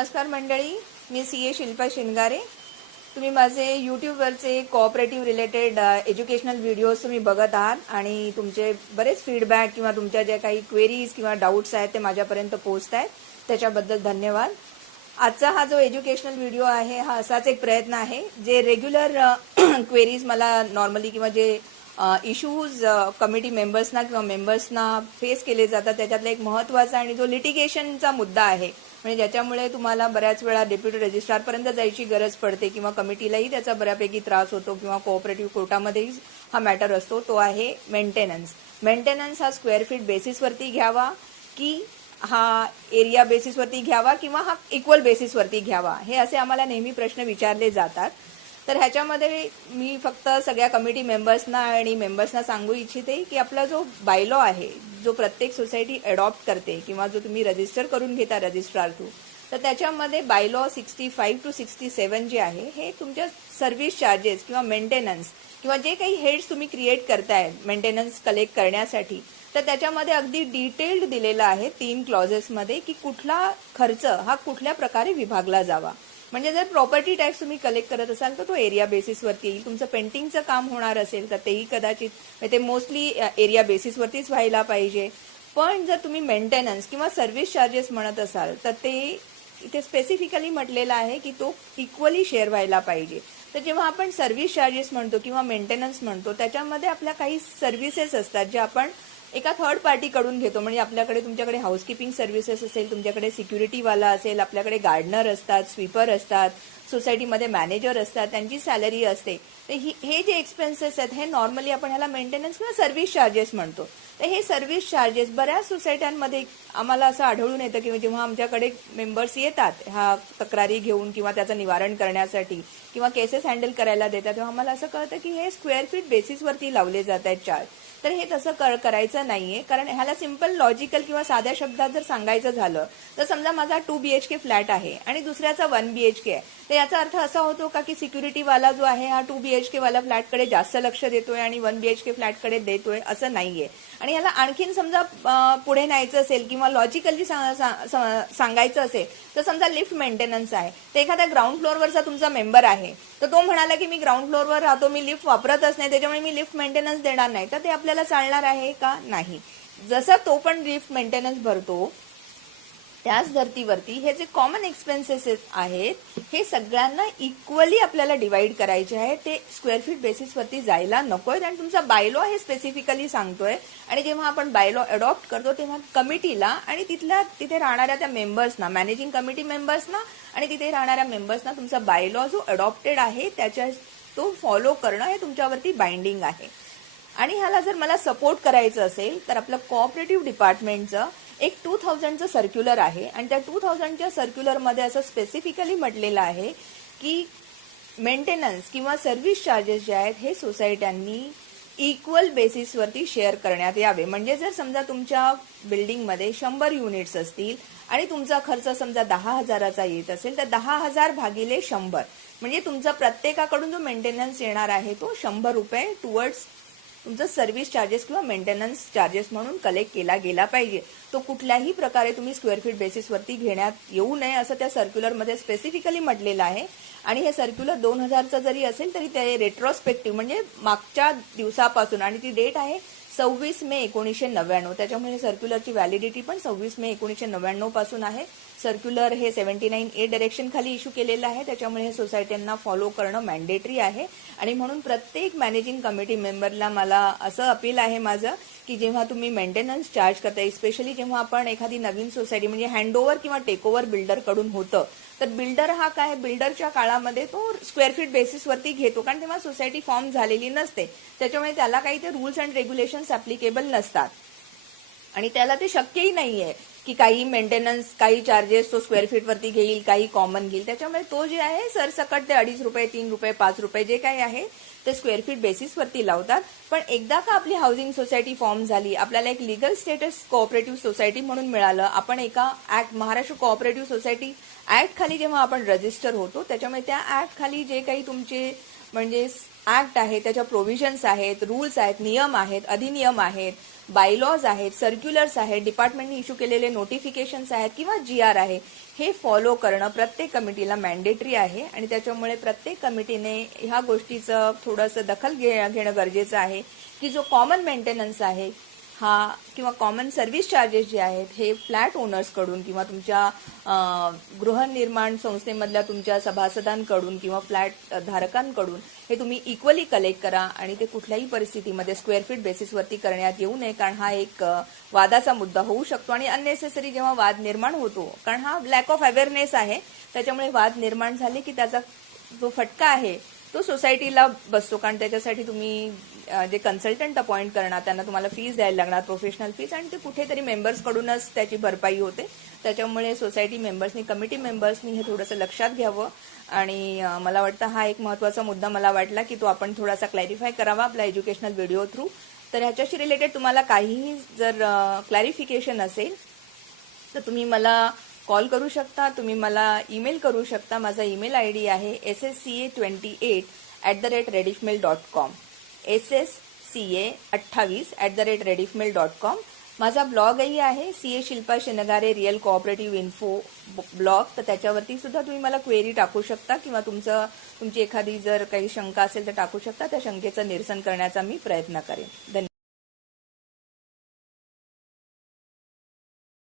नमस्कार मंडळी, मी CA शिल्पा शिंगारे. तुम्ही माझे यूट्यूबवरचे कोऑपरेटिव्ह रिलेटेड एज्युकेशनल व्हिडिओज तुम्ही बघत आहात आणि तुमचे बरेच फीडबॅक किंवा तुमच्या ज्या काही क्वेरीज किंवा डाऊट्स आहेत ते माझ्यापर्यंत पोहोचत आहेत, त्याच्याबद्दल धन्यवाद. आजचा हा जो एज्युकेशनल व्हिडिओ आहे हा असाच एक प्रयत्न आहे जे रेग्युलर क्वेरीज मला नॉर्मली किंवा जे इश्यूज कमिटी मेंबर्सना किंवा मेंबर्सना फेस केले जातात त्याच्यातला एक महत्त्वाचा आणि जो लिटिगेशनचा मुद्दा आहे, म्हणजे ज्याच्यामुळे तुम्हाला बऱ्याच वेळा डेप्युटी रजिस्ट्रारपर्यंत जायची गरज पडते किंवा कमिटीलाही त्याचा बऱ्यापैकी त्रास होतो किंवा कोऑपरेटिव्ह कोर्टामध्येही हा मॅटर असतो, तो आहे मेंटेनन्स. मेंटेनन्स हा स्क्वेअर फीट बेसिसवरती घ्यावा की हा एरिया बेसिसवरती घ्यावा किंवा हा इक्वल बेसिसवरती घ्यावा, हे असे आम्हाला नेहमी प्रश्न विचारले जातात. तर ह्याच्यामध्ये मी फक्त सगळ्या कमिटी मेंबर्सना आणि मेंबर्सना सांगू इच्छिते की आपला जो बायलॉ आहे, जो प्रत्येक सोसायटी अडॉप्ट करते किंवा जो तुम्ही रजिस्टर करून घेता रजिस्ट्रार थ्रू, तर त्याच्यामध्ये बायलॉ 65 to 67 जे आहे हे तुमच्या सर्व्हिस चार्जेस किंवा मेंटेनन्स किंवा जे काही हेड्स तुम्ही क्रिएट करताय मेंटेनन्स कलेक्ट करण्यासाठी, तर त्याच्यामध्ये अगदी डिटेल्ड दिलेलं आहे 3 क्लॉजेसमध्ये की कुठला खर्च हा कुठल्या प्रकारे विभागला जावा. म्हणजे जर प्रॉपर्टी टॅक्स तुम्ही कलेक्ट करत असाल तर तो एरिया बेसिसवरती येईल. तुमचं पेंटिंगचं काम होणार असेल तर तेही कदाचित ते मोस्टली एरिया बेसिसवरतीच व्हायला पाहिजे. पण जर तुम्ही मेंटेनन्स किंवा सर्व्हिस चार्जेस म्हणत असाल तर ते इथे स्पेसिफिकली म्हटलेलं आहे की तो इक्वली शेअर व्हायला पाहिजे. तर जेव्हा आपण सर्व्हिस चार्जेस म्हणतो किंवा मेंटेनन्स म्हणतो त्याच्यामध्ये आपल्या काही सर्व्हिसेस असतात ज्या आपण एका थर्ड पार्टीकडून घेतो. म्हणजे आपल्याकडे तुमच्याकडे हाऊसकीपिंग सर्व्हिसेस असेल, तुमच्याकडे सिक्युरिटीवाला असेल, आपल्याकडे गार्डनर असतात, स्वीपर असतात, सोसायटीमध्ये मॅनेजर असतात, त्यांची सॅलरी असते. तर हे जे एक्सपेन्सेस आहेत हे नॉर्मली आपण ह्याला मेंटेनन्स किंवा सर्व्हिस चार्जेस म्हणतो. तर हे सर्व्हिस चार्जेस बऱ्याच सोसायट्यांमध्ये आम्हाला असं आढळून येतं की जेव्हा आमच्याकडे मेंबर्स येतात ह्या तक्रारी घेऊन किंवा त्याचं निवारण करण्यासाठी किंवा केसेस हँडल करायला देतात, तेव्हा आम्हाला असं कळतं की हे स्क्वेअर फीट बेसिसवरती लावले जात आहेत चार्ज. तर हे तसं करायचं नाहीये, कारण ह्याला सिंपल लॉजिकल किंवा साध्या शब्दात जर सांगायचं झालं तर समजा माझा 2 BHK फ्लॅट आहे आणि दुसऱ्याचा 1 BHK आहे, तर याचा अर्थ असा होतो का की सिक्युरिटीवाला जो आहे हा 2 BHK वाला फ्लॅटकडे जास्त लक्ष देतोय आणि 1 BHK फ्लॅटकडे देतोय, असं नाहीये. आणि ह्याला आणखीन समजा पुढे न्यायचं असेल किंवा लॉजिकली सांगायचं असेल तर समजा लिफ्ट मेंटेनन्स आहे, तर एखाद्या ग्राउंड फ्लोअरवरचा तुमचा मेंबर आहे तर तो म्हणाला की मी ग्राउंड फ्लोअरवर राहतो, मी लिफ्ट वापरतच नाही, त्याच्यामुळे मी लिफ्ट मेंटेनन्स देणार नाही, तर ते आपल्याला चालणार आहे का? नाही. जसं तो पण लिफ्ट मेंटेनन्स भरतो त्याच धर्तीवरती हे जे कॉमन एक्सपेन्सेस आहेत हे सगळ्यांना इक्वली आपल्याला डिवाइड करायचे आहे. ते स्क्वेअर फीट बेसिसवरती जायला नकोय आणि तुमचा बायलॉ हे स्पेसिफिकली सांगतोय. आणि जेव्हा आपण बायलॉ अडॉप्ट करतो तेव्हा कमिटीला आणि तिथे राहणाऱ्या त्या मेंबर्सना, मॅनेजिंग कमिटी मेंबर्सना आणि तिथे राहणाऱ्या मेंबर्सना तुमचा बायलॉ जो अडॉप्टेड आहे त्याच्या तो फॉलो करणं हे तुमच्यावरती बाइंडिंग आहे. आणि ह्याला जर मला सपोर्ट करायचं असेल तर आपलं कोऑपरेटिव्ह डिपार्टमेंटचं एक 2000चं सर्क्युलर आहे आणि त्या 2000च्या सर्क्युलरमध्ये असं स्पेसिफिकली म्हटलेलं आहे की मेंटेनन्स किंवा सर्व्हिस चार्जेस जे आहेत हे सोसायट्यांनी इक्वल बेसिसवरती शेअर करण्यात यावे. म्हणजे जर समजा तुमच्या बिल्डिंगमध्ये 100 युनिट्स असतील आणि तुमचा खर्च समजा 10,000चा येत असेल तर 10,000 भागिले 100 म्हणजे तुमचा प्रत्येकाकडून जो मेंटेनन्स येणार आहे तो 100 रुपये टुवर्ड्स तुमचं सर्व्हिस चार्जेस किंवा मेंटेनन्स चार्जेस म्हणून कलेक्ट केला गेला पाहिजे. तो कुठल्याही प्रकारे तुम्ही स्क्वेअर फीट बेसिसवरती घेण्यात येऊ नये असं त्या सर्क्युलरमध्ये स्पेसिफिकली म्हटलेलं आहे. आणि हे सर्क्युलर 2000चं जरी असेल तरी ते रेट्रोस्पेक्टिव्ह म्हणजे मागच्या दिवसापासून, आणि ती डेट आहे 26 मे 1999, त्याच्यामुळे सर्क्युलरची व्हॅलिडिटी पण 26 मे 1999 पासून आहे. सर्क्युलर हे 79A डायरेक्शन खाली इश्यू केलेलं आहे, त्याच्यामुळे हे सोसायट्यांना फॉलो करणं मॅन्डेटरी आहे. आणि म्हणून प्रत्येक मॅनेजिंग कमिटी मेंबरला मला असं अपील आहे माझं की जेव्हा तुम्ही मेंटेनन्स चार्ज करता, स्पेशली जेव्हा आपण एखादी नवीन सोसायटी म्हणजे हँडओव्हर किंवा टेकओव्हर बिल्डरकडून होतं, तर बिल्डर हा काय, बिल्डरच्या काळामध्ये तो स्क्वेअर फीट बेसिसवरती घेतो, कारण तेव्हा सोसायटी फॉर्म झालेली नसते, त्याच्यामुळे त्याला काही ते रूल्स अँड रेग्युलेशन्स ऍप्लिकेबल नसतात आणि त्याला ते शक्यही नाहीये की काही मेंटेनन्स काही चार्जेस तो स्क्वेअर फीटवरती घेईल, काही कॉमन घेईल. त्याच्यामुळे तो जे आहे सरसकट ते 2.5 रुपये 3 रुपये 5 रुपये जे काही आहे ते स्क्वेअर फीट बेसिसवरती लावतात. पण एकदा का आपली हाऊसिंग सोसायटी फॉर्म झाली, आपल्याला एक लिगल स्टेटस कोऑपरेटिव्ह सोसायटी म्हणून मिळालं, आपण एका act Maharashtra cooperative society act खाली जेव्हा आपण रजिस्टर होतो, त्याच्यामुळे त्या ऍक्ट खाली जे काही तुमचे म्हणजे ऍक्ट आहे त्याच्या प्रोव्हिजन्स आहेत, रूल्स आहेत, नियम आहेत, अधिनियम आहेत, बायलॉज आहेत, सर्क्युलर्स आहेत, डिपार्टमेंटने इश्यू केलेले नोटिफिकेशन्स आहेत किंवा GR आहे, हे फॉलो करणं प्रत्येक कमिटीला मॅन्डेटरी आहे आणि त्याच्यामुळे प्रत्येक कमिटीने ह्या गोष्टीचं थोडंसं दखल घेणं गरजेचं आहे की जो कॉमन मेंटेनन्स आहे हा किंवा कॉमन सर्व्हिस चार्जेस जे आहेत हे फ्लॅट ओनर्सकडून किंवा तुमच्या गृहनिर्माण संस्थेमधल्या तुमच्या सभासदांकडून किंवा फ्लॅट धारकांकडून हे तुम्ही इक्वली कलेक्ट करा आणि ते कुठल्याही परिस्थितीमध्ये स्क्वेअर फीट बेसिसवरती करण्यात येऊ नये, कारण हा एक वादाचा मुद्दा होऊ शकतो आणि अननेसेसरी जेव्हा वाद निर्माण होतो, कारण हा लॅक ऑफ अवेअरनेस आहे, त्याच्यामुळे वाद निर्माण झाले की त्याचा जो फटका आहे तो सोसायटीला बसतो, कारण त्याच्यासाठी तुम्ही जे कन्सल्टंट अपॉइंट करणार त्यांना तुम्हाला फीज द्यायला लागणार, प्रोफेशनल फीज, आणि ते कुठेतरी मेंबर्सकडूनच त्याची भरपाई होते. त्याच्यामुळे सोसायटी मेंबर्सनी, कमिटी मेंबर्सनी हे थोडंसं लक्षात घ्यावं आणि मला वाटतं हा एक महत्त्वाचा मुद्दा मला वाटला की तो आपण थोडासा क्लॅरिफाय करावा आपल्या एज्युकेशनल व्हिडिओ थ्रू. तर ह्याच्याशी रिलेटेड तुम्हाला काहीही जर क्लॅरिफिकेशन असेल तर तुम्ही मला कॉल करू शकता, तुम्ही मला ईमेल करू शकता. माझा ईमेल ID आहे ssca28@rediffmail.com, ssca28@rediffmail.com. माझा ब्लॉगही आहे CA Shilpa Shingare real cooperative info blog, तर त्याच्यावरती सुद्धा तुम्ही मला क्वेरी टाकू शकता किंवा तुमची एखादी जर काही शंका असेल तर टाकू शकता. त्या शंकेचं निरसन करण्याचा मी प्रयत्न करेन. धन्यवाद.